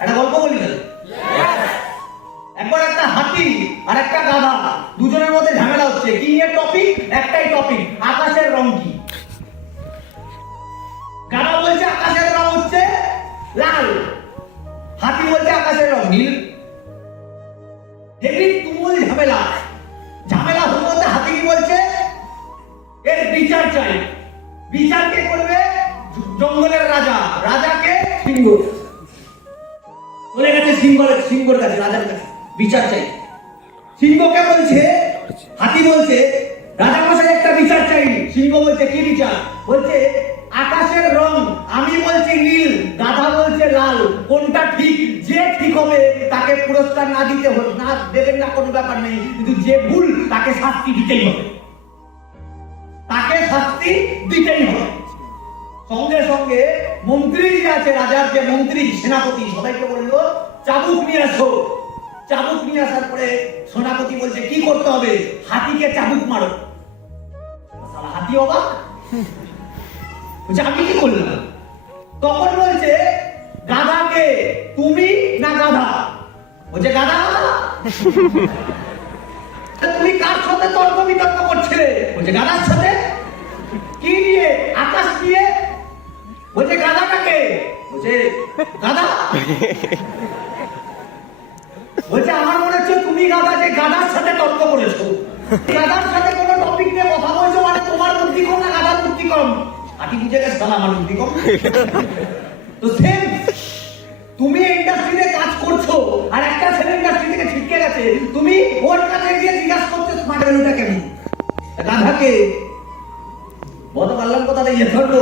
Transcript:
একটা গল্প বলি না? একবার একটা হাতি আর একটা গাধা দুজনের মধ্যে ঝামেলা হচ্ছে। কি নিয়ে টপিক? একটাই টপিক, আকাশের রং কি। গাধা বলছে আকাশের রং হচ্ছে লাল, হাতি বলছে আকাশের রং নীল। হেভি তুমুল ঝামেলা। ঝামেলা হতে হাতি কি বলছে, এর বিচার চাই। বিচার কে করবে? জঙ্গলের রাজা। রাজাকে সিংহ চলে গেছে, সিংহর কাছে, রাজার কাছে বিচার চাই। সিংহকে বলছে, হাতি বলছে রাজা মশাই একটা বিচার চাই। সিংহ বলছে কি বিচার? বলছে আকাশের রং আমি বলছি নীল, গাধা বলছে লাল, কোনটা ঠিক? যে ঠিক হবে তাকে পুরস্কার না দিতে হবে, না দেবেন না কোনো ব্যাপার নেই, কিন্তু যে ভুল তাকে শাস্তি দিতেই হবে, তাকে শাস্তি দিতেই হবে। সঙ্গে সঙ্গে মন্ত্রী যে আছে, রাজার যে মন্ত্রী সেনাপতি, সবাইকে বললো চাবুক নিয়ে আসো। চাবুক নিয়ে আসার পরে সেনাপতি বলছে কি করতে হবে? হাতিকে চাবুক মারো। হাতি অবাক, বলছে আমি কি করলাম? তখন বলছে গাধাকে, তুমি না গাধা? বলছে গাধা। তুমি কার সাথে তর্ক বিতর্ক করছিলে? বলছে গাধার সাথে। কি নিয়ে? আকাশ নিয়ে। বলছে গাধাটাকে? বলছে গাধা। বলছে আমার মনে হচ্ছে তুমি গাধা, যে গাধার সাথে তর্ক করেছো। গাধার সাথে কোনো টপিক নিয়ে কথা বলছো মানে তোমার বুদ্ধি কম না গাধার বুদ্ধি কম? হাতি বুঝে গেছে তাহলে আমার বুদ্ধি কম। তো সেম, তুমি ইন্ডাস্ট্রিতে কাজ করছো আর একটা ছেলে ইন্ডাস্ট্রি থেকে ছিটকে গেছে, তুমি ওর কাছে গিয়ে জিজ্ঞাসা করছো স্মার্ট ভ্যালুটা কেমন? গাধাকে বলতে পারলাম কথাটা ইয়ে ধরলো।